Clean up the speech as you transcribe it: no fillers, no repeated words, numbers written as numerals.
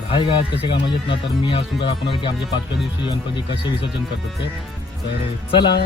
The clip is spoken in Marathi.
तर हाय गायत कसे काय मजेत ना. तर मी असून दाखवणार की आमच्या 5व्या दिवशी गणपती कसे विसर्जन करतात ते. तर चला.